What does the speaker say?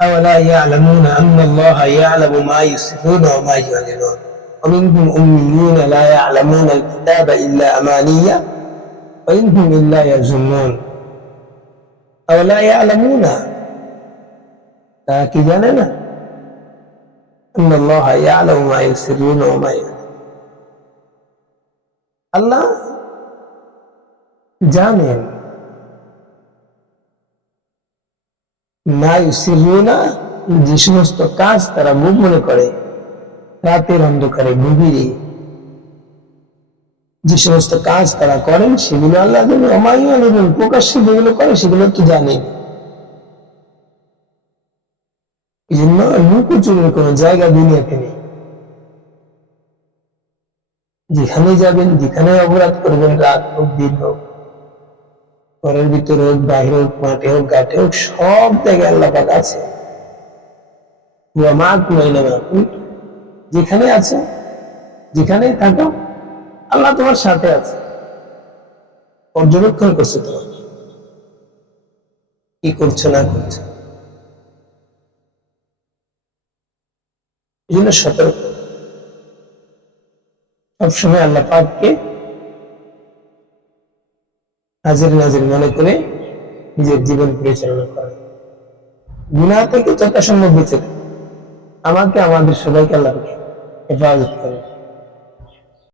أولا يعلمون أن الله يعلم ما يسرون وما يعلنون ومنهم أميون لا يعلمون الكتاب إلا أمانية وإنهم إلا يظنون أولا يعلمون কি জানে না أن الله يعلم ما يسرون وما يعلنون আল্লাহ জানেন মা ইউসিরুনা যে সমস্ত কাজ তারা গোপনে করে রাতের অন্ধকারে গভীরে যে সমস্ত কাজ তারা করেন সেগুলো আল্লাহ জানেন প্রকাশ্যে যেগুলো করে সেগুলো তো জানেন এই জন্য লুকোচুরির কোন জায়গা দুনিয়াতে নেই যেখানে যাবেন যেখানে অপরাধ করবেন রাত হোক দিন হোক ঘরের ভিতরে হোক বাহির হোক মাঠে হোক ঘাটে হোক সব জায়গায় আল্লাহ পাক আছে যেখানে আছে যেখানে থাকো আল্লাহ তোমার সাথে আছে পর্যবেক্ষণ করছে তোমার কি করছো না করছো এই জন্য সতর্ক সবসময় আল্লাহ পাককে হাজির নাজির মনে করে নিজের জীবন পরিচালনা করে গুনাহ থেকে যথাসম্ভব বেঁচে আমাকে আমাদের সবাইকে আল্লাহ হেফাজত করে